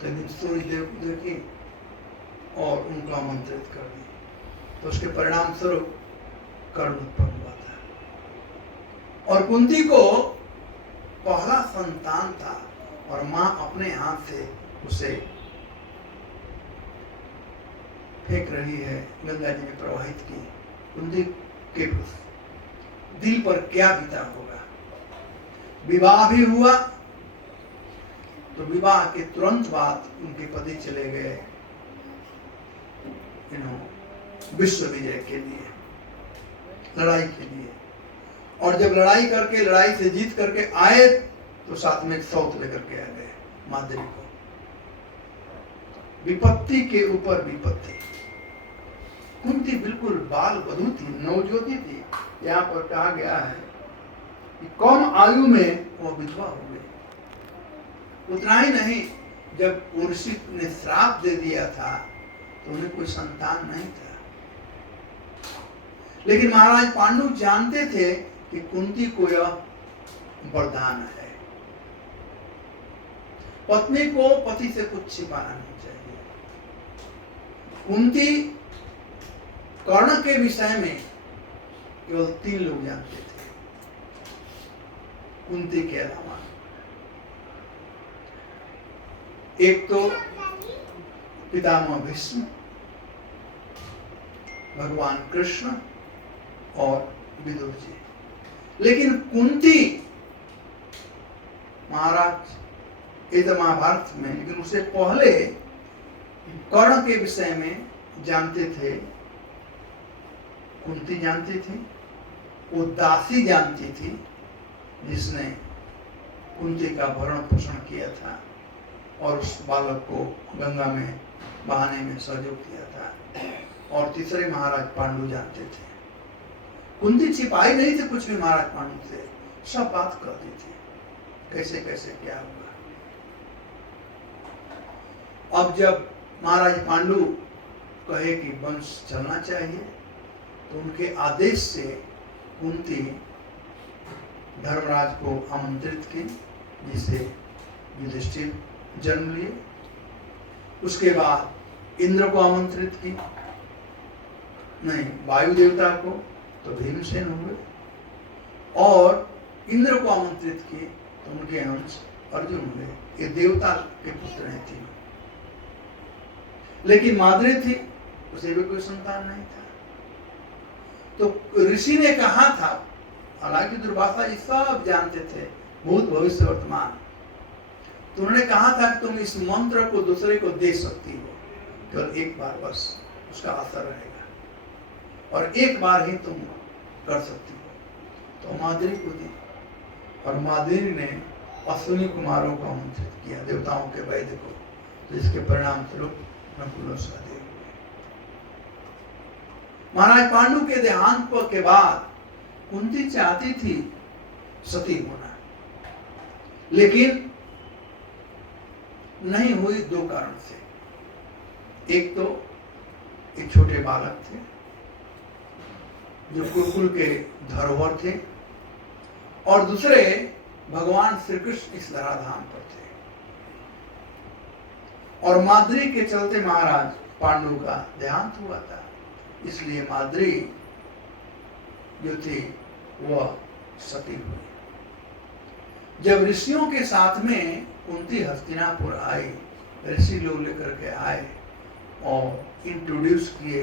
तो एक दिन सूर्य देव को देखी और उनको आमंत्रित कर दी, तो उसके परिणाम स्वरूप कर्ण उत्पन्न हुआ था। और कुंती को पहला संतान था और मां अपने हाथ से उसे फेंक रही है, गंगा जी में प्रवाहित की। कुंती के दिल पर क्या बीता होगा। विवाह भी हुआ तो विवाह के तुरंत बाद उनके पति चले गए विश्व विजय के लिए, लड़ाई के लिए। और जब लड़ाई करके, लड़ाई से जीत करके आए तो साथ में एक सौत लेकर के आ गए माद्री को। विपत्ति के ऊपर विपत्ति। कुंती बिल्कुल बाल वधू थी, नवज्योति थी। यहाँ पर कहा गया है कि कम आयु में वो विधवा हो गई। उतना ही नहीं, जब ऋषि ने श्राप दे दिया था तो उन्हें कोई संतान नहीं था। लेकिन महाराज पांडु जानते थे कि कुंती को यह वरदान है। पत्नी को पति से कुछ छिपाना नहीं चाहिए। कुंती कर्ण के विषय में केवल 3 लोग जानते थे कुंती के अलावा। एक तो पितामह भीष्म, भगवान कृष्ण और विदुर जी। लेकिन कुंती महाराज ये तो महाभारत में, लेकिन उससे पहले कर्ण के विषय में जानते थे। कुंती जानती थी, वो दासी जानती थी जिसने कुंती का भरण पोषण किया था और उस बालक को गंगा में बहाने में सहयोग किया था। और तीसरे महाराज पांडु जानते थे। कुंती छिपाई नहीं थी कुछ भी महाराज पांडु से, सब बात करती थी कैसे कैसे क्या हुआ। अब जब महाराज पांडु कहे कि वंश चलना चाहिए तो उनके आदेश से कुंती धर्मराज को आमंत्रित की, जिसे युधिष्ठिर जन्म लिए। उसके बाद इंद्र को आमंत्रित की, नहीं वायु देवता को तो भीमसेन हुए, और इंद्र को आमंत्रित किए तो उनके अंश अर्जुन हुए। ये देवता के पुत्र हैं थे। लेकिन माद्री थी, उसे भी कोई संतान नहीं था। तो ऋषि ने कहा था, हालांकि दुर्वासा ये सब जानते थे, भूत भविष्य वर्तमान, तो उन्होंने कहा था कि तुम इस मंत्र को दूसरे को दे सकती हो, केवल एक बार बस उसका असर रहेगा और एक बार ही तुम कर सकती हो। तो माद्री को दी और माद्री ने अश्विनी कुमारों को आमंत्रित किया, देवताओं के वैद्य को, तो इसके परिणाम स्वरूप नकुल और सहदेव हुए। महाराज पांडु के देहांत के बाद कुंती चाहती थी सती होना, लेकिन नहीं हुई 2 कारण से। एक तो एक छोटे बालक थे जो कुरुकुल के धरोहर थे, और दूसरे भगवान श्री कृष्ण इस धराधाम पर थे, और माद्री के चलते महाराज पांडु का देहांत हुआ था। इसलिए माद्री जो थी वह सती हुई। जब ऋषियों के साथ में कुंती हस्तिनापुर आई, ऋषि लोग लेकर के आए और इंट्रोड्यूस किए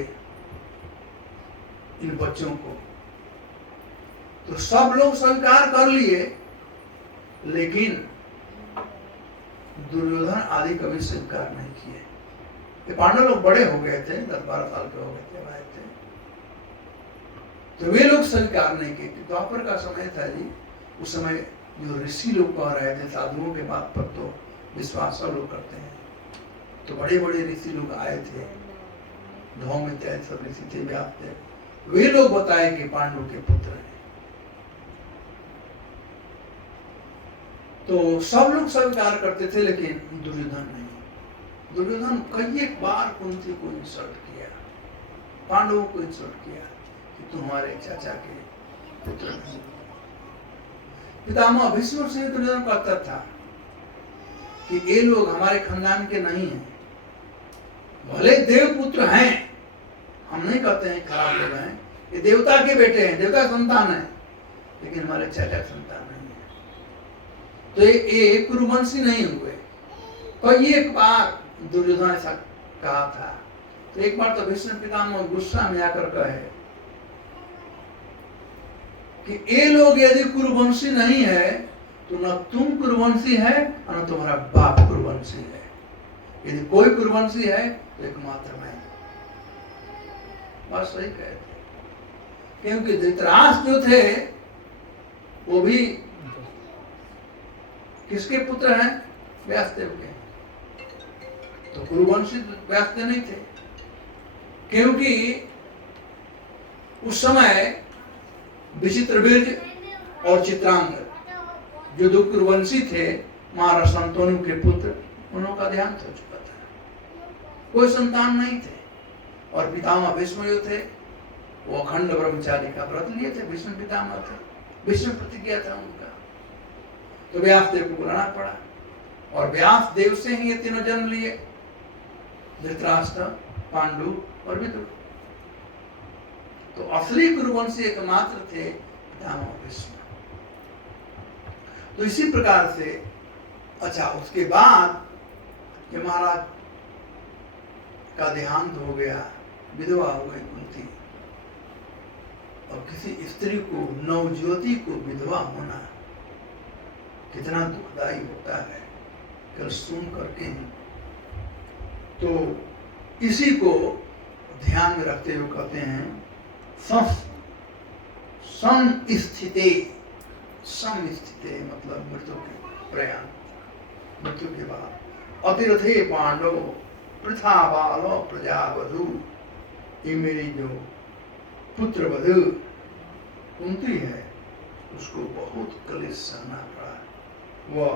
इन बच्चों को, तो सब लोग स्वीकार कर लिए, लेकिन दुर्योधन आदि कभी स्वीकार नहीं किए। ये पांडव लोग बड़े हो गए थे, 10-12 साल के हो गए थे, आए थे, तो वे लोग स्वीकार नहीं किए। द्वापर का समय था जी, उस समय जो ऋषि लोग कह रहे थे, साधुओं के बात पर तो विश्वास सब लोग करते हैं। तो बड़े बड़े ऋषि लोग आए थे, धौम्य सब ऋषि थे, व्यास थे, वे लोग बताए कि पांडु के पुत्र हैं। तो सब लोग स्वीकार करते थे, लेकिन दुर्योधन नहीं। दुर्योधन कई एक बार कुंती को इंसल्ट किया, पांडवों को इंसल्ट किया कि तुम्हारे चाचा के पुत्र नहीं। पितामह भीष्म से दुर्योधन कहता था कि ये लोग हमारे खानदान के नहीं हैं, भले देवपुत्र हैं, हम नहीं कहते हैं खराब लोग हैं, ये देवता के बेटे हैं, देवता का संतान है, लेकिन हमारे चाचा संतान नहीं है, तो ये कुरुवंशी नहीं हुए। कई एक बार दुर्योधन ऐसा कहा था, तो एक बार तो भीष्म पितामह गुस्सा में आकर कहे कि ये लोग यदि कुरुवंशी नहीं है तो न तुम कुरुवंशी है और न तुम्हारा बाप कुरुवंशी है। यदि कोई कुरुवंशी है तो एकमात्र मैं। बस सही कहते, क्योंकि धृतराष्ट्र जो थे वो भी किसके पुत्र हैं? व्यासदेव के। तो कुरुवंशी व्यासदेव नहीं थे, क्योंकि उस समय विचित्रवीर्य और चित्रांगद जो दो कुरुवंशी थे, महाराज शंतनु के पुत्र, उन्हों का देहांत हो चुका था, कोई संतान नहीं थे। और पितामह भीष्म जो थे वो अखंड ब्रह्मचारी का व्रत लिए थे, भीष्म पितामह थे, भीष्म प्रतिज्ञा था उनका, तो व्यासदेव को बुलाना पड़ा। और व्यासदेव से ही ये तीनों जन्म लिए, धृतराष्ट्र, पांडु और विदुर। तो असली कुरुवंशी एकमात्र थे पितामह भीष्म। तो इसी प्रकार से अच्छा, उसके बाद कि महाराज का देहांत हो गया, विधवा हो गई कुंती, और किसी स्त्री को, नवज्योति को विधवा होना कितना दुखदाई होता है, कल सुन करके ही। तो इसी को ध्यान में रखते हुए कहते हैं समस्थिते, समस्थिते मतलब मृत्यु के प्रयाण, मृत्यु के बाद। अतिरथे पांडव पृथा बाल प्रजावधु, ये मेरी जो पुत्र वधु कुंती है उसको बहुत क्लेश सहना पड़ा। वह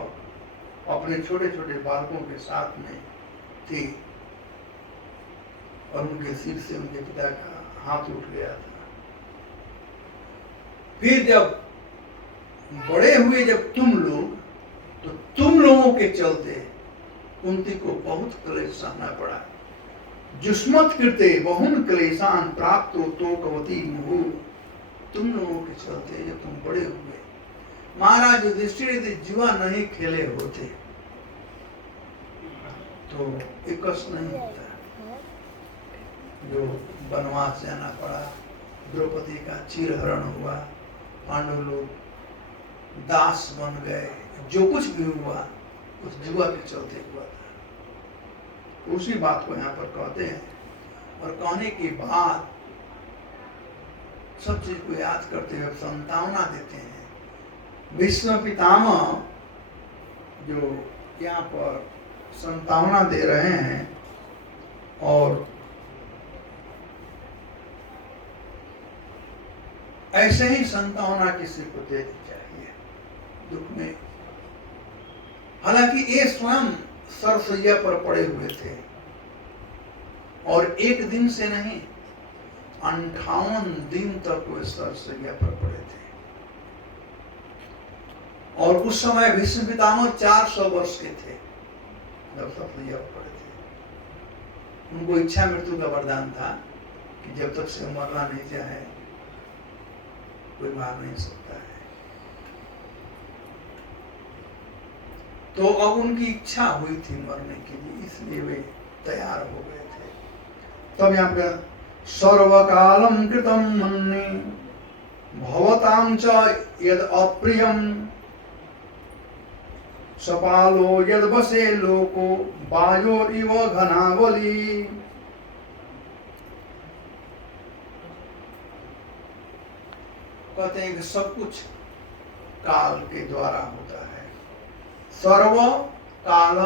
अपने छोटे छोटे बालकों के साथ में थी और उनके सिर से उनके पिता का हाथ उठ गया था। फिर जब बड़े हुए जब तुम लोग, तो तुम लोगों के चलते कुंती को बहुत क्लेश सहना पड़ा। जुष्मत कृते बहुन क्लेशान प्राप्त तो कवती मुहु, तुम लोगों के चलते जब तुम बड़े हुए, महाराज युधिष्ठिर यदि जुआ नहीं खेले होते तो ये कष्ट नहीं होता जो वनवास जाना पड़ा, द्रौपदी का चिरहरण हुआ, पांडव लोग दास बन गए, जो कुछ भी हुआ उस जुआ के चलते हुआ था। उसी बात को यहाँ पर कहते हैं, और कहने के बाद सब चीज को याद करते हुए संतावना देते हैं। भीष्म पितामह जो यहाँ पर संतावना दे रहे हैं, और ऐसे ही संतावना किसी को देनी चाहिए दुख में। हालांकि ये स्वयं सरसैया पर पड़े हुए थे, और एक दिन से नहीं 58 दिन तक वे सरसैया पर पड़े थे। और उस समय भीष्म पितामह 400 वर्ष के थे जब सरसैया पर पड़े थे। उनको इच्छा मृत्यु का वरदान था कि जब तक से मरना नहीं चाहे कोई मार नहीं सकता है। तो अब उनकी इच्छा हुई थी मरने के लिए, इसलिए वे तैयार हो गए थे। तब यहाँ पे सर्वकालम कृतम मन्ये भवतां च यद अप्रियम सपालो यद बसे लोको वायो इव घनावली। कहते हैं कि सब कुछ काल के द्वारा होता है। सर्व काल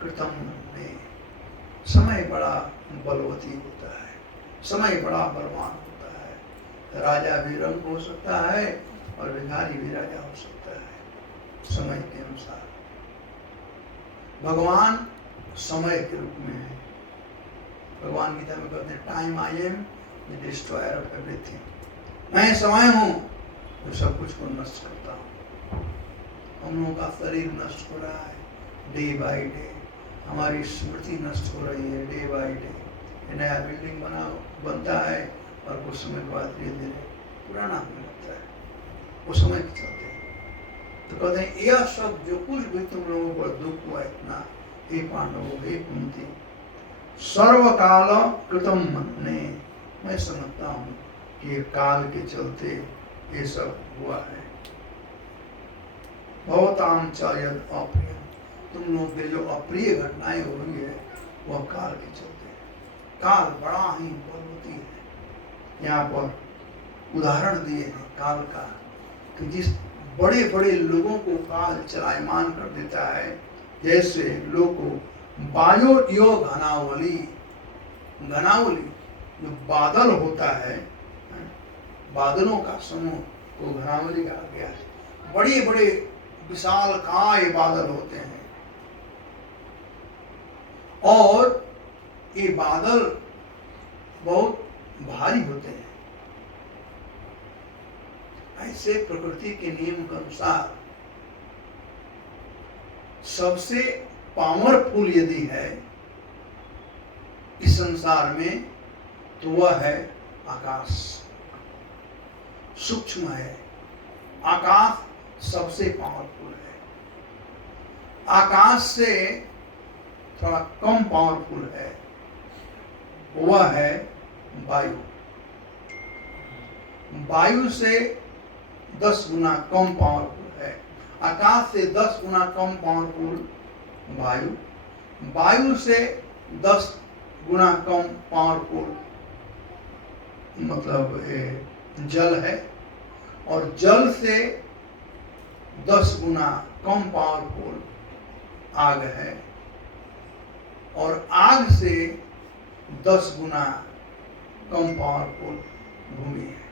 कृतम में, समय बड़ा बलवती होता है, समय बड़ा बलवान होता है। राजा भी रंग हो सकता है और भिखारी भी राजा हो सकता है समय के अनुसार। भगवान समय के रूप में है। भगवान गीता में कहते हैं time I am the destroyer of everything. मैं समय हूँ जो सब कुछ को नष्ट करता हूँ। हम लोगों का शरीर नष्ट हो रहा है, डे बाय डे हमारी स्मृति नष्ट हो रही है, डे बाय डे। नया बिल्डिंग बनता है और कुछ समय के बाद धीरे धीरे पुराना होने लगता है, वो समय के चलते। तो कहते हैं यह सब जो कुछ भी तुम लोगों को दुख हुआ इतना, हे पांडवों, हे कुंती, सर्वकाल कृतम मन्ये, मैं समझता हूँ कि ये काल के चलते ये सब हुआ है। भवताम च यद अप्रिय, तुम लोगों के जो अप्रिय घटनाएं हो रही है वह काल के चलते है। काल बड़ा ही बलवती है। यहाँ पर उदाहरण दिए हैं काल का, कि जिस बड़े बड़े लोगों को काल चलायमान कर देता है, जैसे लोगों वायु यो घनावली, घनावली जो बादल होता है, बादलों का समूह को घनावली कहा गया है। बड़े बड़े विशालकाय बादल होते हैं और ये बादल बहुत भारी होते हैं। ऐसे प्रकृति के नियम के अनुसार सबसे पावरफुल यदि है इस संसार में तो वह है आकाश। सूक्ष्म है, आकाश सबसे पावरफुल है। आकाश से थोड़ा कम पावरफुल है वह है वायु। वायु से 10 गुना कम पावरफुल है। आकाश से 10 गुना कम पावरफुल वायु, वायु से 10 गुना कम पावरफुल मतलब जल है, और जल से 10 गुना कम पावरफुल आग है, और आग से 10 गुना कम पावरफुल भूमि है।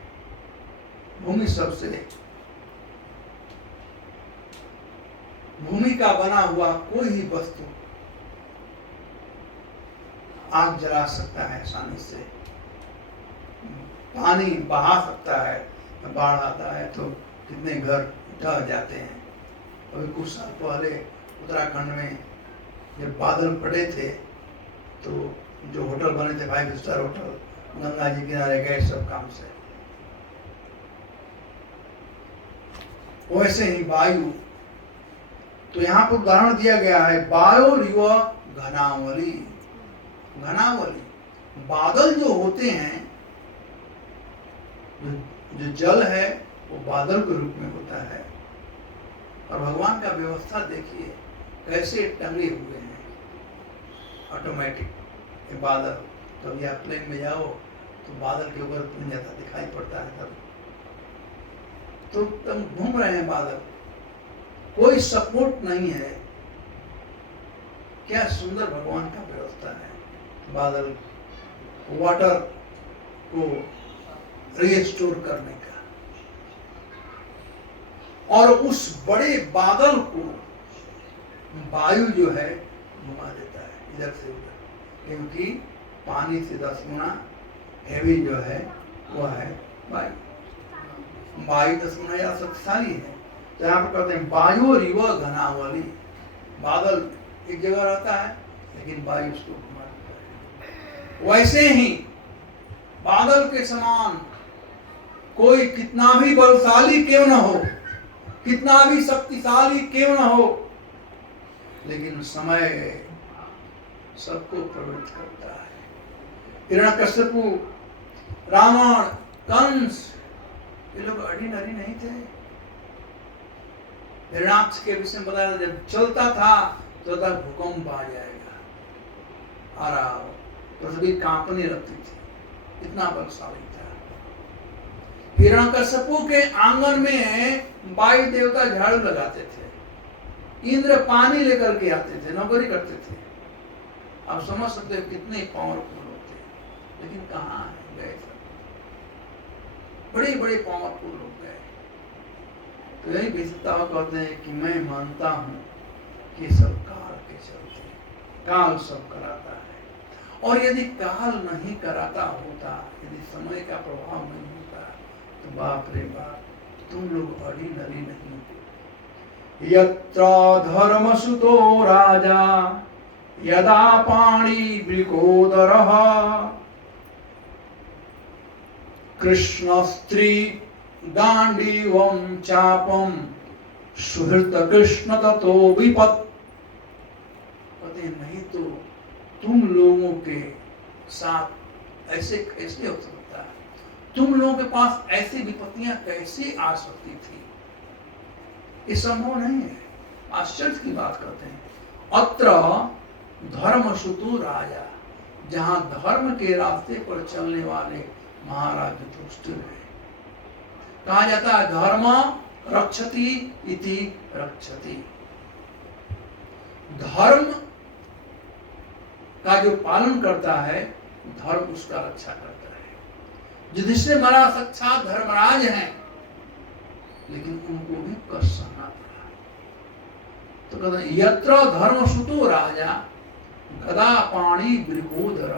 भूमि सबसे, भूमि का बना हुआ कोई ही वस्तु आग जला सकता है आसानी से, पानी बहा सकता है। बाढ़ आता है तो कितने घर ढह जाते हैं। अभी कुछ साल पहले उत्तराखंड में जब बादल पड़े थे तो जो होटल बने थे 5 स्टार होटल, गंगा जी किनारे गए सब काम से। वैसे ही वायु, तो यहाँ पर उदाहरण दिया गया है वायुरिव घनावली। घनावली बादल जो होते हैं, जो जल है वो बादल के रूप में होता है। और भगवान का व्यवस्था देखिए कैसे टंगे हुए हैं ऑटोमेटिक। ये बादल कभी आप प्लेन में जाओ तो बादल के ऊपर घूम जाता दिखाई पड़ता है, तब तो तुम घूम रहे हैं बादल, कोई सपोर्ट नहीं है। क्या सुंदर भगवान का व्यवस्था है। बादल वाटर को रिस्टोर करने का, और उस बड़े बादल को वायु जो है घुमा देता है इधर से उधर, क्योंकि पानी से 10 गुना हैवी जो है वह है वायु। वायु 10 गुना या शक्तिशाली है। तो यहाँ पर कहते हैं वायु रिव घनावली, बादल एक जगह रहता है लेकिन वायु उसको घुमा देता है। वैसे ही बादल के समान कोई कितना भी बलशाली क्यों न हो, कितना भी शक्तिशाली क्यों न हो, लेकिन समय सबको प्रवृत्त करता है। हिरण्यकश्यपु, रावण, कंस, ये लोग ऑर्डिनरी नहीं थे। हिरण्याक्ष के विषय में बताया, जब चलता था तो तब भूकंप आ जाएगा, और पृथ्वी कांपने लगती थी, इतना बलशाली था। हिरण्यकश्यपु के आंगन में वायु देवता झाड़ू लगाते थे, इंद्र पानी लेकर के आते थे, नौकरी करते थे। आप समझ सकते हो कितने पावरफुल होते, लेकिन कहाँ गए सब, बड़े बड़े पावरफुल लोग गए। तो यही विशेषता कहते हैं कि मैं मानता हूँ कि सब काल के चलते, काल सब कराता है। और यदि काल नहीं कराता होता, यदि समय का प्रभाव नहीं होता, तो बाप रे बाप, तुम लोग ऑर्डिनरी नहीं हो। यत्र धर्मसुतो राजा यदा पाणिवृकोदरः कृष्ण स्त्री गांडीवं चापम सुहृत कृष्ण ततो विपत्। कहते नहीं तो तुम लोगों के साथ ऐसे कैसे हो सकता है, तुम लोगों के पास ऐसी विपत्तियां कैसे आ सकती थी, ये संभव नहीं है। आश्चर्य की बात करते हैं। अत्र धर्मसुतो राजा, जहां धर्म के रास्ते पर चलने वाले महाराज युधिष्ठिर है। कहा जाता है धर्म रक्षति इति रक्षति। धर्म का जो पालन करता है धर्म उसका रक्षा करता है। युधिष्ठिर महाराज साक्षात धर्मराज हैं, लेकिन उनको भी कष्ट सहना पड़ा। तो कहते हैं यत्र धर्मसुतो राजा गदा पाणि वृकोदर,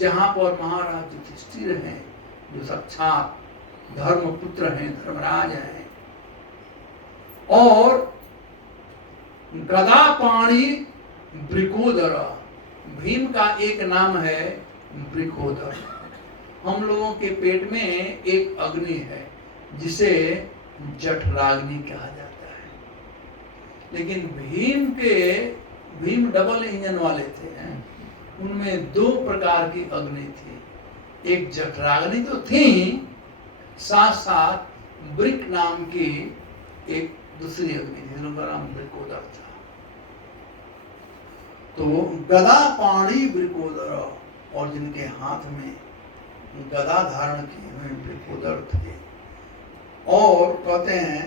जहां पर महाराज युधिष्ठिर हैं जो साक्षात धर्मपुत्र हैं, धर्मराज हैं, और गदा पाणि वृकोदर, भीम का एक नाम है वृकोदर। हम लोगों के पेट में एक अग्नि है जिसे जठराग्नि कहा जाता है, लेकिन भीम डबल इंजन वाले थे, उनमें दो प्रकार की अग्नि थी। एक जठराग्नि तो थी, साथ साथ वृक नाम की एक दूसरी अग्नि थी, जिनका नाम वृकोदर था। तो गदा पाणि वृकोदर, और जिनके हाथ में गदा धारण किए हुए वृकोदर थे। और कहते हैं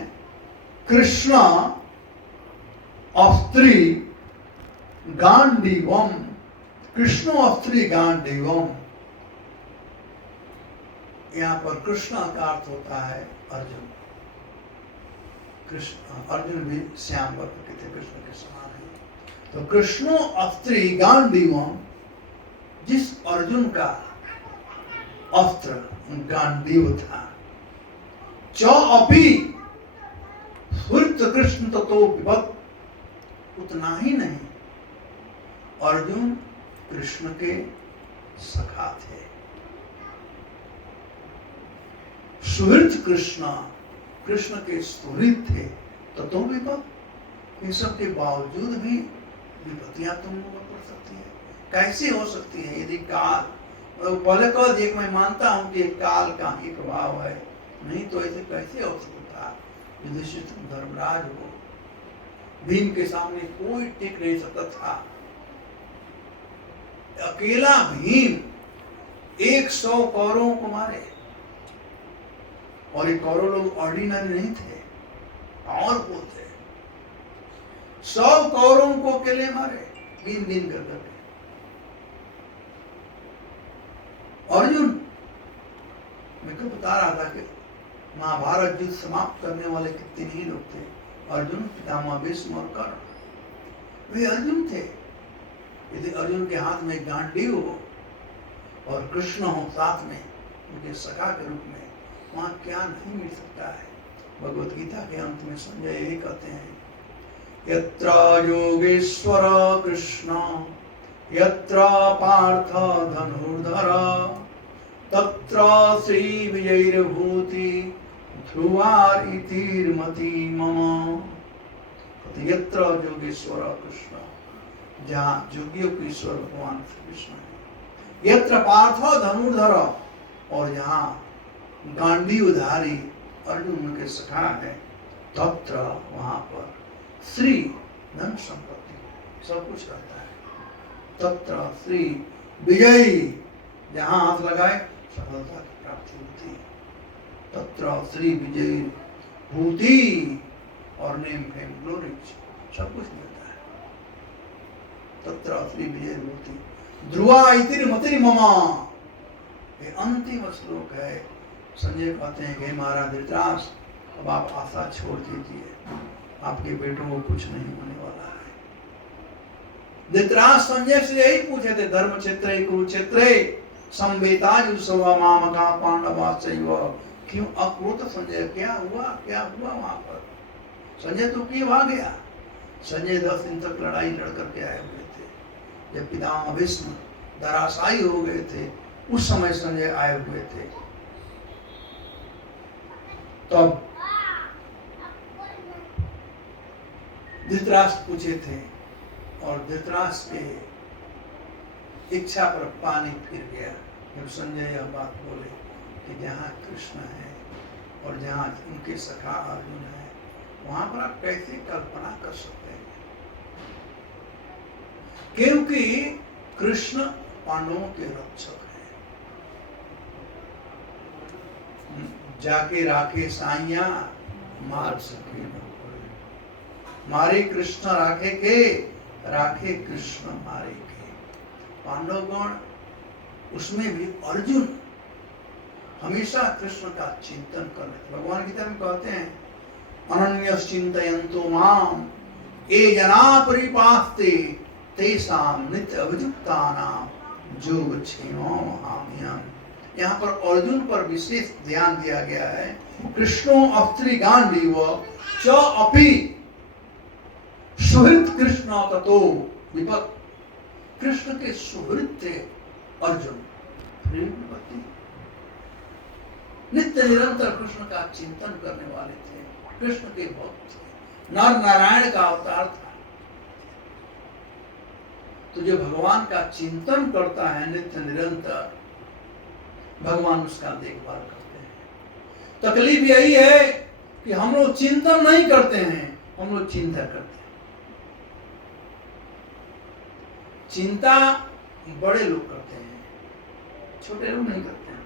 कृष्ण अस्त्री गांडीवम, कृष्ण अस्त्री गांडीवम, यहाँ पर कृष्ण का अर्थ होता है अर्जुन। कृष्ण अर्जुन भी श्याम वर्ग के थे, कृष्ण के समान है। तो कृष्णो अस्त्री गांडीवम, जिस अर्जुन का अस्त्र गांडीव था, च अपि स्फुरित कृष्ण ततो विपत्, उतना ही नहीं अर्जुन कृष्ण के सखा थे। सुहृद कृष्ण, कृष्ण के सुहृद थे, ततो विपत्, इन सब के बावजूद भी विपत्तियां तुम लोगों पर पड़ सकती है। कैसे हो सकती है? यदि काल, पहले कह दिए मैं मानता हूं कि काल का ही प्रभाव है, नहीं तो ऐसे कैसे हो सकता है? युधिष्ठिर तुम धर्मराज हो, भीम के सामने कोई टिक नहीं सकता था। अकेला भीम 100 कौरवों को मारे, और ये कौरव लोग ऑर्डिनरी नहीं थे, पावरफुल थे। 100 कौरवों को अकेले मारे, दिन कर करके। अर्जुन, मैं तो बता रहा था कि महाभारत युद्ध समाप्त करने वाले कितने ही लोग थे। अर्जुन, पितामह भीष्म और कर्ण, वे अर्जुन थे। यदि अर्जुन के हाथ में गांडीव हो और कृष्ण हो साथ में उनके सखा के रूप में, वहां क्या नहीं मिल सकता है। भगवत गीता के अंत में संजय यही कहते हैं, यत्र योगेश्वर कृष्ण यत्र पार्थ धनुर्धर तत्र श्री विजयर्भूति ध्रुवार इतिर्मति मम। यत्र योगेश्वर कृष्ण, जहाँ योगियों के ईश्वर भगवान श्री कृष्ण है। यत्र पार्थ धनुर्धर, और जहाँ गांडीवधारी अर्जुन के सखा है, तत्र वहां पर श्री धन संपत्ति सब कुछ रहता है। तत्र श्री विजयी, जहां हाथ लगाए सफलता की प्राप्ति होती है। तत्र श्री विजयी भूति, और नेम फेम ग्लोरी सब कुछ मिलता है। तत्र श्री विजय भूति ध्रुवा इतिर्मति मम। ये अंतिम श्लोक है। संजय कहते हैं कि महाराज धृतराष्ट्र, अब आप आशा छोड़ दीजिए, आपके बेटों को कुछ नहीं होने वाला है। धृतराष्ट्र संजय से यही पूछे थे, धर्म क्षेत्रे कुरुक्षेत्रे संवेता युसवा मामका पांडवा चैव। क्यों अक्रोध संजय, क्या हुआ वहां पर? संजय तो किए भाग गया। संजय 10 दिन तक लड़ाई लड़ करके आए हुए थे। जब पितामह भीष्म धराशायी हो गए थे, उस समय संजय आए हुए थे। तब धृतराष्ट्र पूछे थे और धृतराष्ट्र के इच्छा पर पानी फिर गया जब संजय यह बात बोले कि जहाँ कृष्ण है और जहाँ उनके सखा अर्जुन है, वहां पर आप कैसे कल्पना कर सकते हैं? क्योंकि कृष्ण पांडवों के रक्षक हैं। जाके राखे साइया मार सके न कोई, मारे कृष्ण राखे के, राखे कृष्ण मारे के। पांडवगण, उसमें भी अर्जुन हमेशा कृष्ण का चिंतन कर रहे। भगवान गीता में कहते हैं अनन्यश्चिन्तयन्तो माम ये जना परिपास्ते तेषां नित्य अभियुक्तानां योगक्षेमो महाम्यहम्। यहाँ पर अर्जुन पर विशेष ध्यान दिया गया है। कृष्णो अस्त्री गांडीव च अपि सुहृद कृष्ण ततो विपत्। कृष्ण के सुहृद थे अर्जुन, नित्य निरंतर कृष्ण का चिंतन करने वाले थे, कृष्ण के भक्त थे, नर नारायण का अवतार था। तो जो भगवान का चिंतन करता है नित्य निरंतर, भगवान उसका देखभाल करते हैं। तकलीफ यही है कि हम लोग चिंतन नहीं करते हैं, हम लोग चिंता करते हैं। चिंता बड़े लोग करते हैं, छोटे लोग नहीं करते हैं।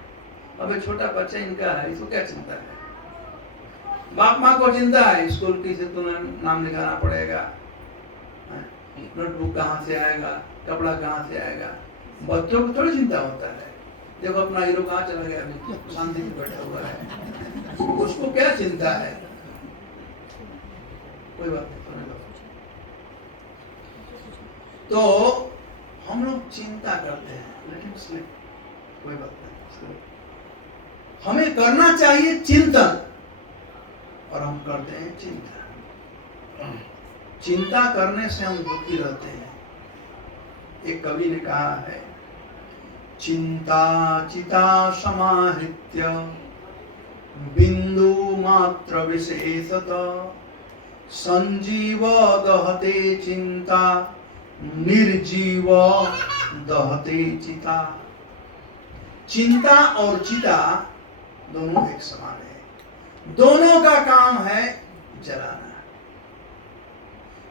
अब एक छोटा बच्चा इनका है, इसको क्या चिंता है? बाप माँ को चिंता है, स्कूल की से तुम्हें नाम लिखाना पड़ेगा, नोटबुक कहाँ से आएगा, कपड़ा कहाँ से आएगा। बच्चों को थोड़ी चिंता होता है। देखो अपना हीरो कहाँ चला गया, अभी शांति में बैठा हुआ है, उसको क्या चिंता है? कोई बात नहीं। तो हम लोग चिंता करते हैं, लेकिन उसमें कोई बात नहीं। हमें करना चाहिए चिंतन, और हम करते हैं चिंता। चिंता करने से हम दुखी रहते हैं। एक कवि ने कहा है, चिंता चिता समाहृत्य बिंदु मात्र विशेषत संजीव दहते चिंता निर्जीव दहते चिता। चिंता और चिता दोनों एक समान है, दोनों का काम है जलाना।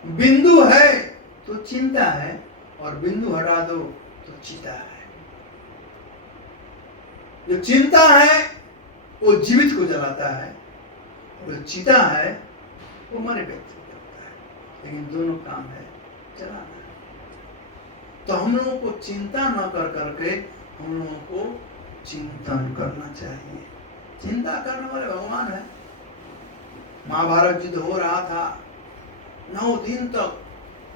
बिंदु है तो चिंता है, और बिंदु हटा दो तो चिता है। जो चिंता है वो जीवित को जलाता है, और जो चिता है वो मरे व्यक्ति को जलाता है, लेकिन दोनों काम है जलाना। तो हम लोगों को चिंता न कर करके हम लोगों को चिंतन करना चाहिए। चिंता करने वाले भगवान है। महाभारत युद्ध हो रहा था, 9 दिन तक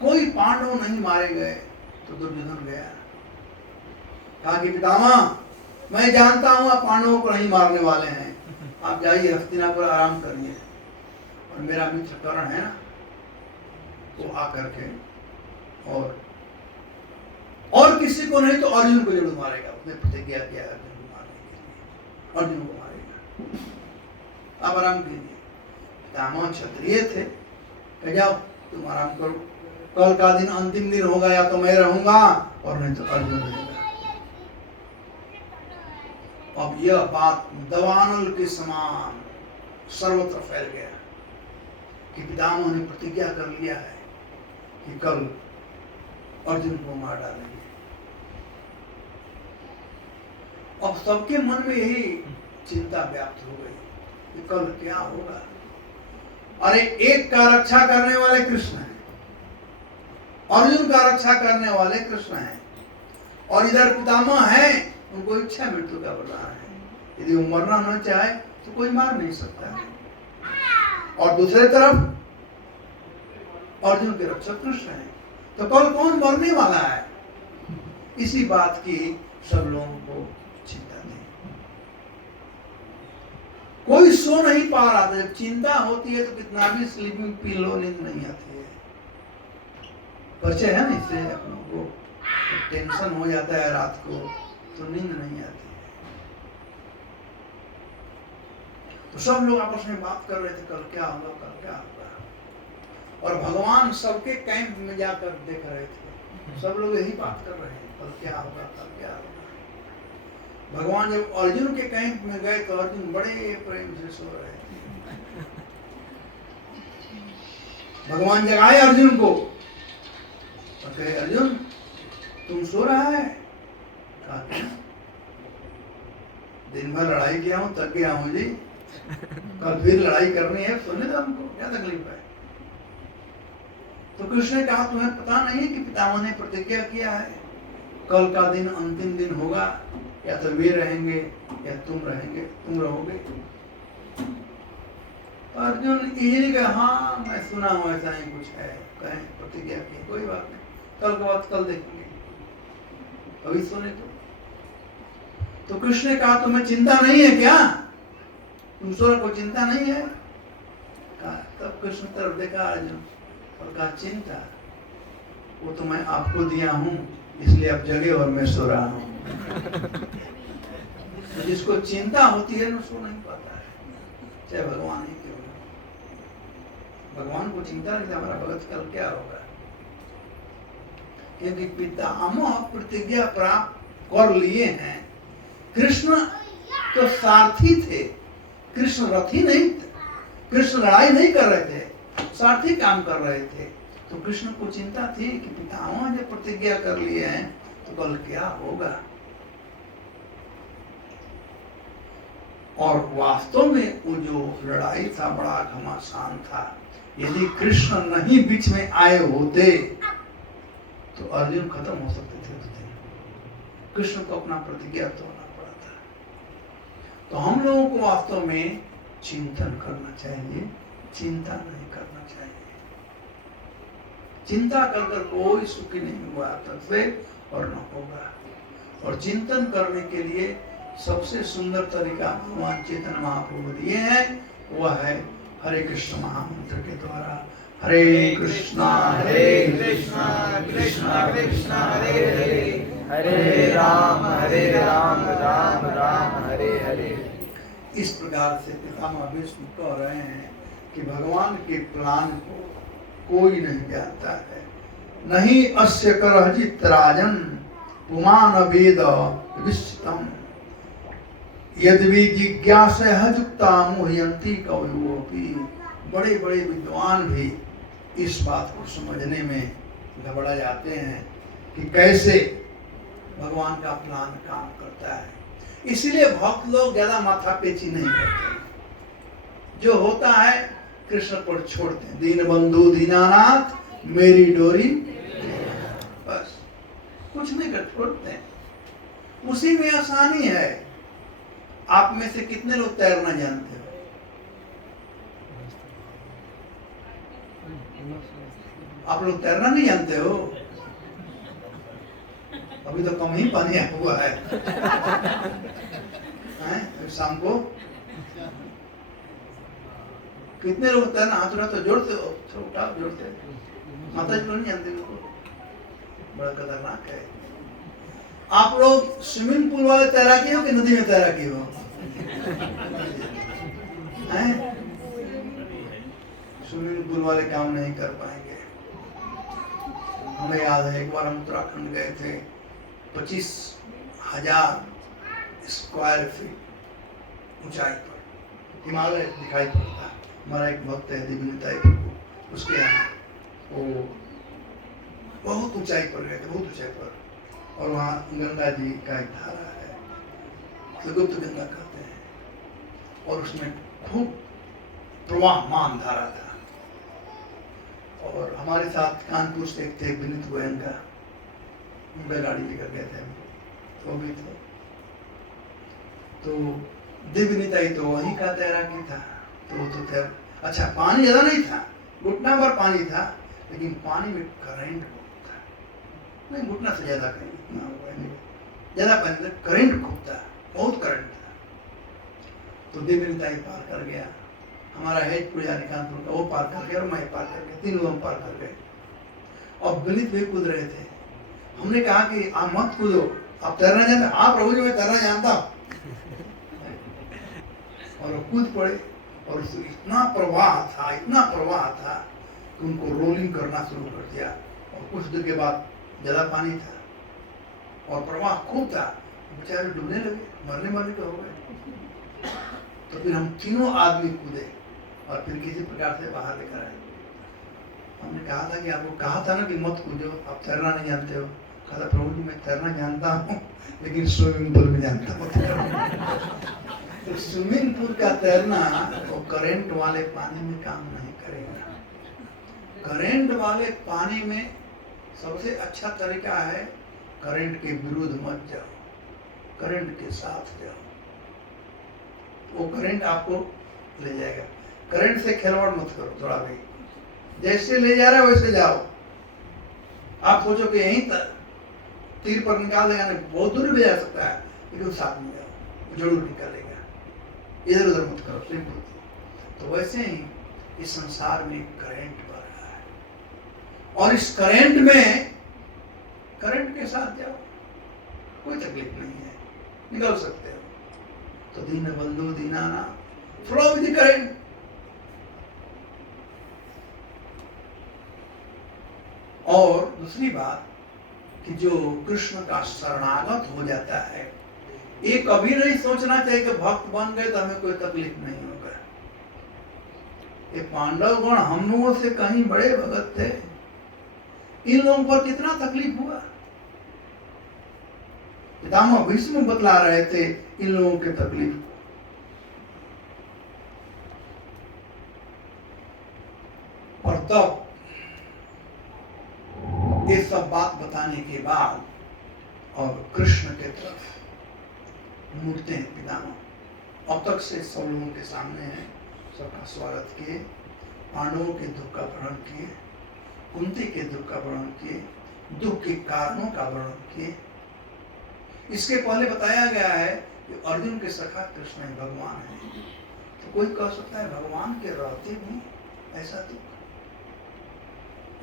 कोई पांडव नहीं मारे गए, तो दुर्योधन गया, कहा कि पितामह मैं जानता हूं आप पांडवों को नहीं मारने वाले हैं, आप जाइए हस्तिनापुर आराम करिए, और मेरा मित्र कर्ण है ना, वो आकर के और किसी को नहीं तो अर्जुन को जरूर मारेगा। उसने प्रतिज्ञा किया अर्जुन को मारने के लिए, अर्जुन को मारेगा। आप आराम कीजिए। पितामह क्षत्रिय थे, कह जाओ तुम आराम करो, कल का दिन अंतिम दिन होगा, या तो मैं रहूंगा और नहीं तो अर्जुन रहेगा। अब यह बात दवानल के समान सर्वत्र फैल गया कि पितामह ने प्रतिज्ञा कर लिया है कि कल अर्जुन को मार डालेंगे। अब सबके मन में यही चिंता व्याप्त हो गई कि कल क्या होगा। अरे एक का रक्षा करने वाले कृष्ण हैं, अर्जुन का रक्षा करने वाले कृष्ण हैं, और इधर पितामह हैं, उनको इच्छा मृत्यु का बरदान है। यदि वो मरना न चाहे तो कोई मार नहीं सकता है। और दूसरे तरफ अर्जुन के रक्षक कृष्ण हैं, तो कल कौन मरने वाला है? इसी बात की सब लोगों को चिंता थी। कोई सो नहीं पा रहा था। जब चिंता होती है तो कितना भी स्लीपिंग पिल लो, नींद नहीं आती है। परिचय है ना इससे अपनों को। तो टेंशन हो जाता है रात को तो नींद नहीं आती है। तो सब लोग आपस में बात कर रहे थे, कल क्या होगा, कल क्या होगा। और भगवान सबके कैंप में जाकर देख रहे थे। सब लोग यही बात कर रहे हैं, कल क्या होगा, कल क्या होगा। भगवान जब अर्जुन के कैंप में गए तो अर्जुन बड़े प्रेम से सो रहे थे। भगवान जगाए अर्जुन को और कहे, अर्जुन तुम सो रहा है? कहा क्या? दिन भर लड़ाई किया हूं, थक गया हूं जी, कल फिर लड़ाई करनी है, सोने दो हमको, क्या तकलीफ है। तो कृष्ण ने कहा, तुम्हें पता नहीं है कि पितामह ने प्रतिज्ञा किया है, कल का दिन अंतिम दिन होगा, या तो वे रहेंगे या तुम रहेंगे, तुम रहोगे। अर्जुन इजली कहा, हाँ मैं सुना हूं ऐसा ही कुछ है, कहें प्रतिज्ञा की, कोई बात नहीं, कल का बात कल देखेंगे, अभी सोने तो कृष्ण ने कहा, तुम्हें चिंता नहीं है क्या? तुम सो को चिंता नहीं है? कहा, तब कृष्ण तरफ देखा अर्जुन और कहा, चिंता वो तो मैं आपको दिया हूं, इसलिए अब जगे और मैं सो रहा हूं। तो जिसको चिंता होती है ना, सो नहीं पाता है, चाहे भगवान ही क्यों हो। भगवान को चिंता नहीं, हमारा भगत कल क्या होगा। क्योंकि पितामह प्रतिज्ञा प्राप्त कर लिए हैं। कृष्ण तो सारथी थे, कृष्ण रथी नहीं थे, कृष्ण लड़ाई नहीं कर रहे थे, सारथी काम कर रहे थे। तो कृष्ण को चिंता थी कि पितामह जब प्रतिज्ञा कर लिए हैं तो कल क्या होगा। और वास्तव में वो जो लड़ाई था बड़ा घमासान था। यदि कृष्ण नहीं बीच में आए होते तो अर्जुन खत्म हो सकते थे उस दिन। कृष्ण को अपना प्रतिज्ञा तोड़ना पड़ा था। तो हम लोगों को वास्तव में चिंतन करना चाहिए, चिंता नहीं करना चाहिए। चिंता कर कर कोई सुखी नहीं हुआ तक से और न होगा। और चिंतन करने के लिए सबसे सुंदर तरीका भगवान चैतन्य महाप्रभु दिए हैं, वह है हरे कृष्ण महामंत्र के द्वारा। हरे कृष्णा कृष्णा कृष्णा हरे हरे, हरे राम राम राम हरे हरे। इस प्रकार से पितामह भीष्म कह रहे हैं कि भगवान के प्लान को कोई नहीं जानता है। नहीं अस्य करहित राजन पुमान वेद विस्तम यद्वी जिज्ञासया युक्ता मुह्यन्ति कवयोपि। बड़े बड़े विद्वान भी इस बात को समझने में घबरा जाते हैं कि कैसे भगवान का प्लान काम करता है। इसलिए भक्त लोग ज्यादा माथापेची नहीं करते। जो होता है कृष्ण पर छोड़ते हैं। दीन बंधु दीनानाथ मेरी डोरी, बस कुछ नहीं कर छोड़ते हैं। उसी में आसानी है। आप में से कितने लोग तैरना जानते हो? आप लोग तैरना नहीं जानते हो? अभी तो कम ही पानी हुआ है, शाम को कितने लोग तैरना हाथ उठा तो जोड़ते हो, उठा जोड़ते। माता जी नहीं जानते लोग, बड़ा खतरनाक है। आप लोग स्विमिंग पूल वाले तैराकी हो कि नदी में तैराकी हो? स्विमिंग पूल वाले काम नहीं कर पाएंगे। हमें याद है एक बार हम उत्तराखंड गए थे, 25,000 स्क्वायर फीट ऊंचाई पर हिमालय दिखाई पड़ता है। हमारा एक भक्त है दिव्यताई प्रभु, उसके यहाँ वो बहुत ऊंचाई पर गए थे, बहुत ऊंचाई पर। और वहाँ गंगा जी का एक धारा है, तो गुप्त गंगा कहते हैं, और उसमें खूब प्रवाहमान धारा था। और हमारे साथ कानपुर से एक थे विनीत गोयनका, उनका गाड़ी लेकर गए थे, वो भी थे। तो दिव्यनिताई तो वहीं का तैराकी था, तो वो तो तैर अच्छा, पानी ज्यादा नहीं था, घुटना भर पानी था, लेकिन पानी में करंट बहुत था। नहीं, घुटना से ज्यादा कहीं ज्यादा पानी था, करंट खूब था, बहुत करंट था। तो देवनीताई पार कर गया, हमारा हेड पुजारी कानपुर का वो पार कर गया और मैं पार कर गया, तीनों हम पार कर गए। और विनीत भी कूद रहे थे। हमने कहा कि आप मत कूदो, आप तैरना जानते? हाँ प्रभु जी मैं तैरना जानता हूँ। और वो कूद पड़े और इतना प्रवाह था, इतना प्रवाह था कि उनको रोलिंग करना शुरू कर दिया। और कुछ देर के बाद ज्यादा पानी था और प्रवाह खूब था, बेचारे डूबने लगे, मरने को हो गए। तो फिर हम तीनों आदमी कूदे और फिर किसी प्रकार से बाहर लेकर आए। हमने कहा था कि आपको कहा था ना कि मत कूदो, आप तैरना नहीं जानते हो। कहा था प्रभु जी मैं तैरना जानता हूँ लेकिन स्विमिंग पूल में जानता हूँ। तो स्विमिंग पूल का तैरना वो करंट वाले पानी में काम नहीं करेगा। करंट वाले पानी में सबसे अच्छा तरीका है करंट के विरुद्ध मत जाओ, करंट के साथ जाओ, वो करंट आपको ले जाएगा। करंट से खिलवाड़ मत करो थोड़ा भी, जैसे ले जा रहा है वैसे जाओ। आप सोचो कि यहीं तीर पर निकाल देगा, नहीं बहुत दूर भी जा सकता है, लेकिन साथ में जाओ, जरूर निकालेगा। इधर उधर मत करो, सिंपल। तो वैसे ही इस संसार में करंट बह रहा है और इस करंट में करंट के साथ जाओ, कोई तकलीफ नहीं है, निकल सकते हो। तो दीन बंधु दीनाना, फ्लो विद द करंट। और दूसरी बात कि जो कृष्ण का शरणागत हो जाता है, ये कभी नहीं सोचना चाहिए कि भक्त बन गए तो हमें कोई तकलीफ नहीं होगा। ये पांडवगण हम लोगों से कहीं बड़े भगत थे, इन लोगों पर कितना तकलीफ हुआ। पितामह भीष्म बतला रहे थे इन लोगों के तकलीफ। और तब ये सब बात बताने के बाद और कृष्ण के तरफ मुड़ते हैं पितामह। अब तक से सब लोगों के सामने हैं, सबका स्वागत किए, पांडवों के दुख का वर्णन किए, कुंती के दुख का वर्णन किए, दुख के कारणों का वर्णन किए। इसके पहले बताया गया है कि अर्जुन के सखा कृष्ण ही भगवान है। तो कोई कह सकता है भगवान के रहते भी ऐसा दुख,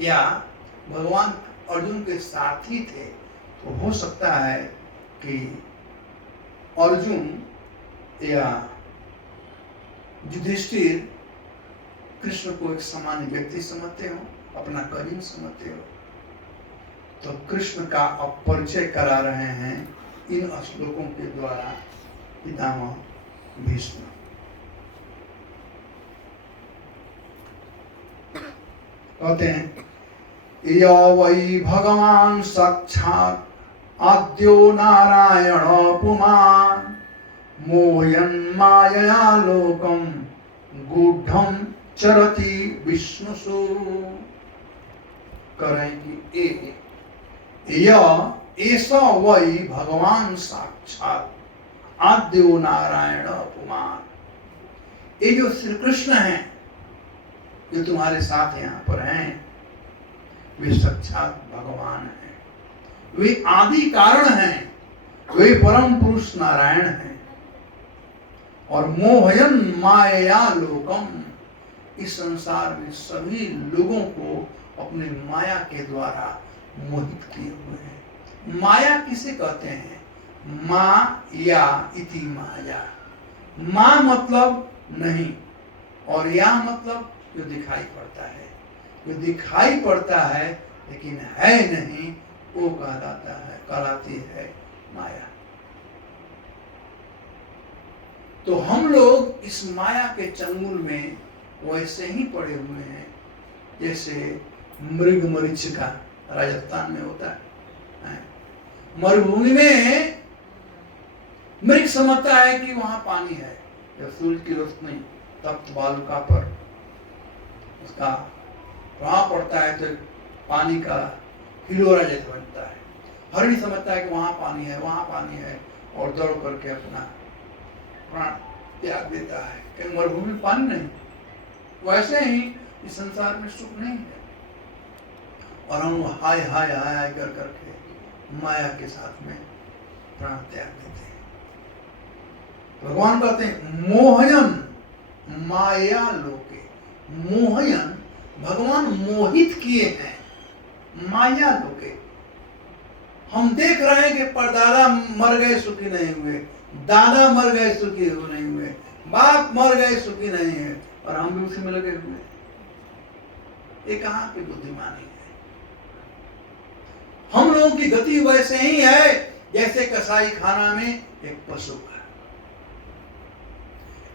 या भगवान अर्जुन के साथी थे, तो हो सकता है कि अर्जुन या युधिष्ठिर कृष्ण को एक सामान्य व्यक्ति समझते हो, अपना कजिन समझते हो। तो कृष्ण का अब परिचय करा रहे हैं इन श्लोकों के द्वारा पितामह भीष्म। कहते हैं य वै भगवान साक्षात् आद्यो नारायण पुमान् मोहयन् मायया लोकं गूढ़ं चरति विष्णुषु। करें कि ऐसा वै भगवान साक्षात आद्यो नारायण पुमान्। ये जो श्री कृष्ण हैं, जो तुम्हारे साथ यहाँ पर हैं, वे साक्षात भगवान हैं, वे आदि कारण हैं, वे परम पुरुष नारायण हैं। और मोहयन माया लोकम, इस संसार में सभी लोगों को अपने माया के द्वारा मोहित किए हुए हैं। माया किसे कहते हैं? माया इति माया। माँ मतलब नहीं और या मतलब जो दिखाई पड़ता है, जो दिखाई पड़ता है लेकिन है नहीं, वो कहलाती है माया। तो हम लोग इस माया के चंगुल में वैसे ही पड़े हुए हैं जैसे मृग मरीचिका राजस्थान में होता है। मरुभूमि में मृग समझता है कि वहां पानी है, जब सूरज की रोशनी तप्त बालुका पर उसका प्रभाव पड़ता है तो पानी का हिलोरा जैसे बनता है। हरिणी समझता है कि वहां पानी है, वहां पानी है, और दौड़ करके अपना प्राण त्याग देता है, क्योंकि मरुभूमि में पानी नहीं। वैसे ही इस संसार में सुख नहीं है और हम हाय हाय हाय हाय कर करके माया के साथ में प्राण त्याग देते हैं। भगवान कहते हैं मोहयन माया लोके, मोहयन भगवान मोहित किए हैं माया लोके। हम देख रहे हैं कि परदादा मर गए सुखी नहीं हुए, दादा मर गए सुखी नहीं हुए, बाप मर गए सुखी नहीं है, और हम भी उसी में लगे हुए। ये कहाँ की बुद्धिमानी है? हम लोगों की गति वैसे ही है जैसे कसाई खाना में एक पशु का।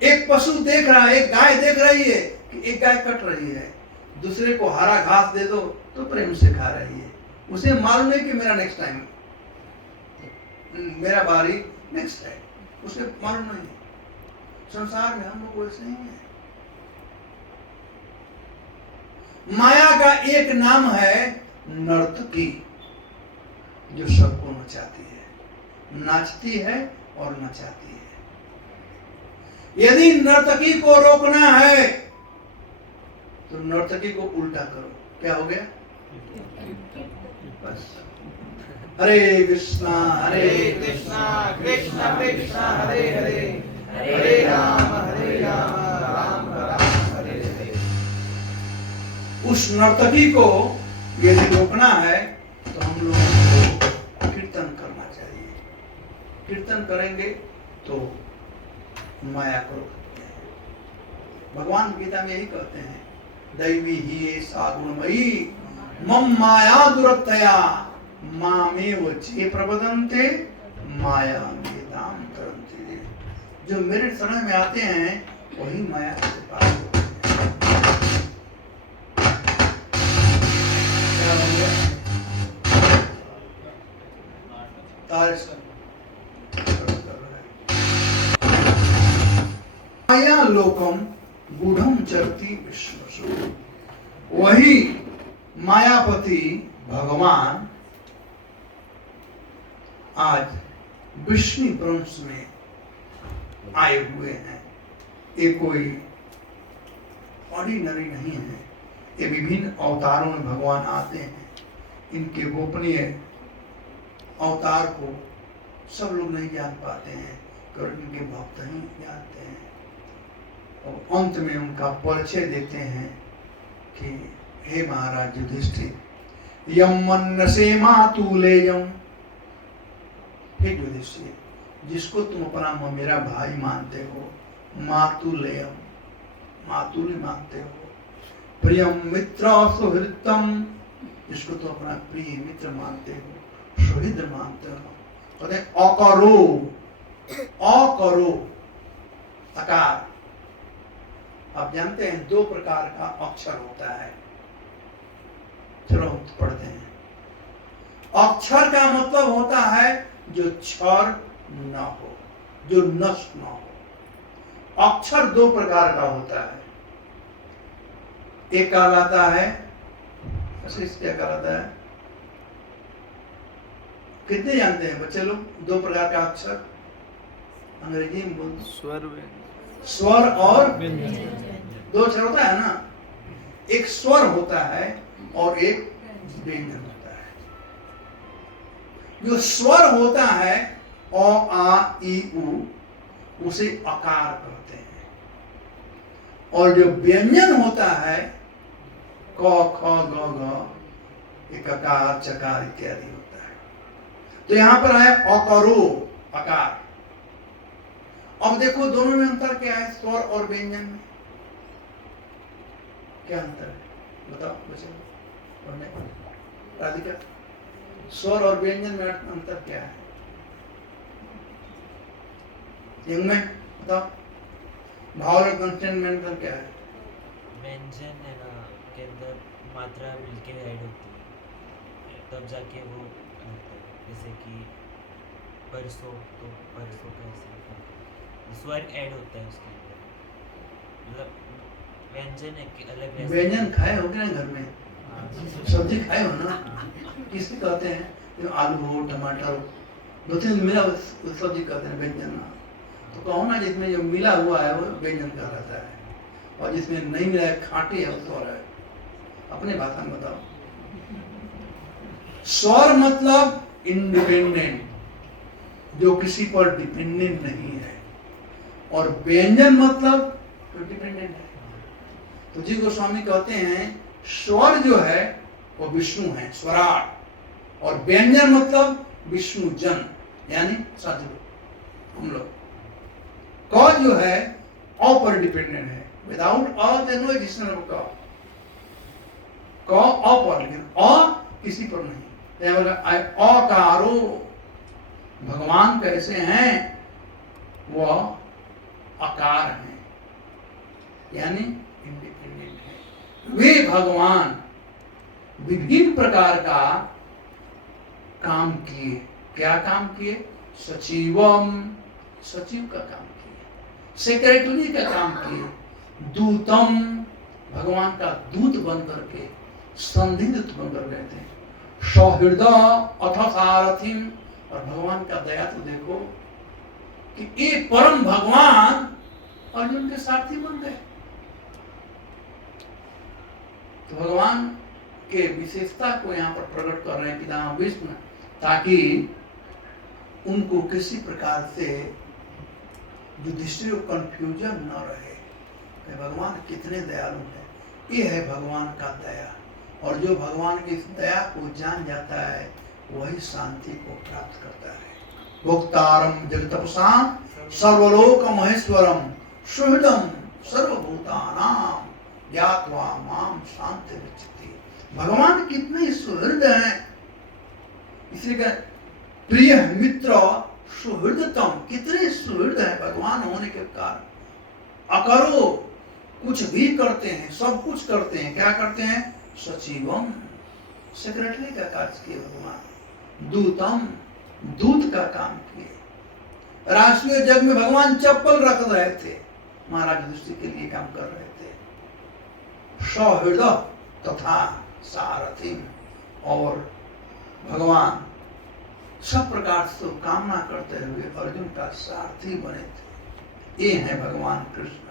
एक पशु देख रहा है, एक गाय देख रही है कि एक गाय कट रही है, दूसरे को हरा घास दे दो तो प्रेम से खा रही है। उसे मालूम है कि मेरा नेक्स्ट टाइम, मेरा बारी नेक्स्ट है, उसे मालूम नहीं। संसार में हम लोग वैसे ही हैं। माया का एक नाम है नर्तकी, जो सबको नचाती है, नाचती है और नचाती है। यदि नर्तकी को रोकना है तो नर्तकी को उल्टा करो। क्या हो गया? बस हरे कृष्णा कृष्णा कृष्णा हरे हरे, हरे राम राम राम हरे हरे। उस नर्तकी को यदि रोकना है तो हम लोगों को कीर्तन करना चाहिए। कीर्तन करेंगे तो माया को रोकते हैं। भगवान गीता में यही कहते हैं, दैवी ही सा गुणमयी मम माया दुरत्तया मामेव चे प्रबदन्ते माया वेदाम तरन्ते। जो मेरे शरण में आते हैं वही माया से पार होते हैं। क्या हो गया? माया लोकम गूढ़म चरती विश्वसु। वही मायापति भगवान आज विष्णु वंश में आए हुए हैं। ये कोई ऑर्डिनरी नहीं है, ये विभिन्न अवतारों में भगवान आते हैं। इनके गोपनीय अवतार को सब लोग नहीं जान पाते हैं, केवल इनके भक्त ही जानते हैं। और अंत में उनका परिचय देते हैं कि हे महाराज युधिष्ठिर, यम मन्नसे मातुलेयम, हे युधिष्ठिर, जिसको तुम अपना मेरा भाई मानते हो, मातुलेयम, मातुल मानते हो, प्रियम मित्र सुहृतम, जिसको तुम अपना प्रिय मित्र मानते हो, सुहृद मानते हो। कहते हैं अकरो, अकरो अकार। आप जानते हैं दो प्रकार का अक्षर होता है। चलो पढ़ते हैं। अक्षर का मतलब होता है जो क्षर न हो, जो नष्ट न हो। अक्षर दो प्रकार का होता है। एक कहलाता है, क्या कहलाता है? कितने जानते हैं बच्चे लोग दो प्रकार का अक्षर? अंग्रेजी में बोल। स्वर और दो अक्षर होता है ना। एक स्वर होता है और एक व्यंजन होता है। जो स्वर होता है अ आ इ उ, उसे अकार कहते हैं। और जो व्यंजन होता है क ख ग घ, एक अकार चकार इत्यादि होता है। तो यहां पर है अकरो, अकार। अब देखो दोनों में अंतर क्या है, स्वर और व्यंजन में क्या अंतर है? बताओ बच्चे, राधिका, स्वर और व्यंजन में अंतर क्या है? में बताओ, भाव और कंस्टेंट में अंतर क्या है? व्यंजन है ना के अंदर मात्रा मिलके ऐड होती है, तब जाके वो आता है। जैसे कि परसों, तो परसों कैसे स्वर ऐड होता है उसके अंदर। मतलब व्यंजन है कि अलग व्यंजन खाए हो क्या घर में? सब्जी खाए हो ना? किससे कहते हैं? आलू हो, टमाटर, दो तीन मिला सब्जी कहते हैं व्यंजन। तो कहो ना जिसमें जो मिला हुआ है वो व्यंजन कहलाता है, और जिसमें नहीं मिला है खाटी है वो स्वर है। अपने भाषा में बताओ। स्वर मतलब इंडिपेंडेंट, जो किसी पर डिपेंडेंट नहीं है। और व्यंजन मतलब डिपेंडेंट है। तो जी गोस्वामी कहते हैं स्वर जो है वो विष्णु है, स्वराट, और व्यंजन मतलब विष्णु जन, यानी सदगुरु हम लोग। क जो है अ पर डिपेंडेंट है, विदाउट अ देयर नो एग्जिस्टेंस ऑफ क। क अ पर, लेकिन अ किसी पर नहीं। अकारो, भगवान कैसे हैं, वह आकार हैं, यानी इंडिपेंडेंट है। वे भगवान विभिन्न प्रकार का काम किए। क्या काम किए? सचिवम, सचिव का काम किए, सेक्रेटरी का काम किए, दूतम, भगवान का दूत बन करके, संधिदूत बन कर गए थे, सौहृदय अथ सारथिम, और भगवान का दया तो देखो कि ये परम भगवान अर्जुन के सारथी बन गए। तो भगवान के विशेषता को यहाँ पर प्रकट कर रहे हैं पितामह भीष्म, ताकि उनको किसी प्रकार से युधिष्ठिर को कंफ्यूजन न रहे कि भगवान कितने दयालु हैं। ये है भगवान का दया, और जो भगवान की इस दया को जान जाता है वही शांति को प्राप्त करता है। भोक्तारम जगतपसाम सर्वलोक महेश्वरम सुहृदम सर्वभूतानाम ज्ञात्वा माम शांति विचति। भगवान कितने सुहृद हैं, इसलिए कह प्रिय मित्र सुहृदतम, कितने सुहृद है भगवान होने के कारण। अकरो, कुछ भी करते हैं, सब कुछ करते हैं। क्या करते हैं? सचिवम, सेक्रेटरी का कार्य किए भगवान। दूतम, दूत का काम किए। राष्ट्रीय जग में भगवान चप्पल रख रहे थे, महाराज युधिष्ठिर के लिए काम कर रहे थे। सौहृदय तथा सारथी, और भगवान सब प्रकार से कामना करते हुए अर्जुन का सारथी बने थे। ये है भगवान कृष्ण,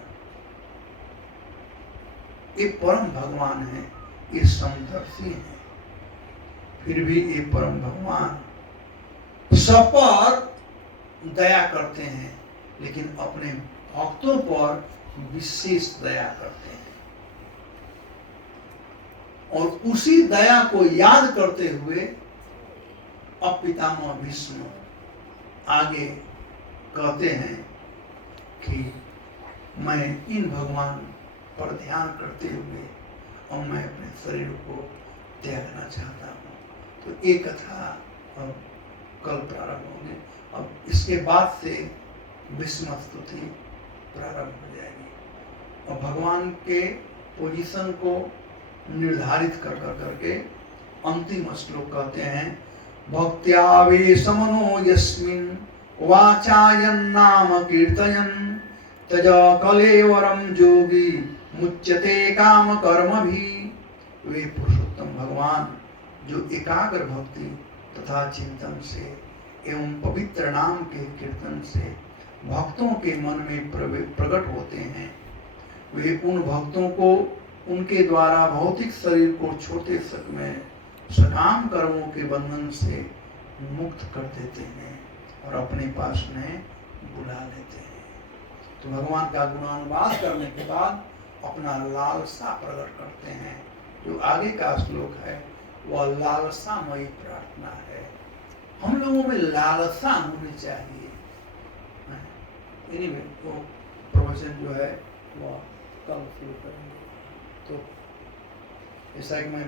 ये परम भगवान है, ये समदर्शी है। फिर भी ये परम भगवान सब पर दया करते हैं, लेकिन अपने भक्तों पर विशेष दया करते हैं। और उसी दया को याद करते हुए अब पितामह भीष्म आगे कहते हैं कि मैं इन भगवान पर ध्यान करते हुए और मैं अपने शरीर को त्यागना चाहता हूँ। तो एक कथा अब कल प्रारंभ होगी। अब इसके बाद से भीष्म स्तुति प्रारंभ हो जाएगी, और भगवान के पोजीशन को निर्धारित कर करके अंतिम श्लोक कहते हैं, भक्त्यावेशमनो यस्मिन् वाचायन् नाम कीर्तयन् तज कलेवरम जोगी मुच्यते काम कर्म भी। वे पुरुषोत्तम भगवान जो एकाग्र भक्ति तथा चिंतन से एवं पवित्र नाम के कीर्तन से भक्तों के मन में प्रकट होते हैं, वे उन भक्तों को उनके द्वारा भौतिक शरीर को छोड़ते समय सकाम कर्मों के बंधन से मुक्त कर देते हैं और अपने पास में बुला लेते हैं। तो भगवान का गुणानुवाद करने के बाद अपना लालसा प्रकट करते हैं। जो आगे का श्लोक है वह लालसामयी प्रार्थना है। हम लोगों में लालसा होनी चाहिए। एनीवे, वो प्रवचन जो है वह कल शुरू करेंगे। तो ऐसा कि मैं